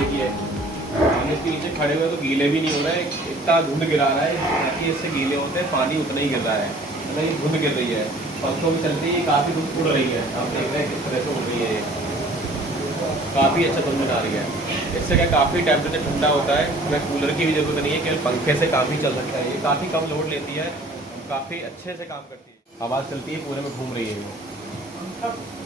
देखिए हम इसके नीचे खड़े हुए तो गीले भी नहीं हो रहा है, इतना धुंध गिरा रहा है ताकि इससे गीले होते हैं, पानी उतना ही गिर रहा है, मतलब ये धुंध गिर रही है, पंखों में चल रही है, काफ़ी धुंध उड़ रही है। आप देख रहे हैं किस तरह से उड़ रही है, काफ़ी अच्छा धुंध बना रही है। इससे क्या काफ़ी टेम्परेचर ठंडा होता है, हमें कूलर की भी ज़रूरत नहीं है, केवल पंखे से काफ़ी चल सकता है। ये काफ़ी कम लोड लेती है, काफ़ी अच्छे से काम करती है, आवाज़ चलती है, पूरे में घूम रही है ये।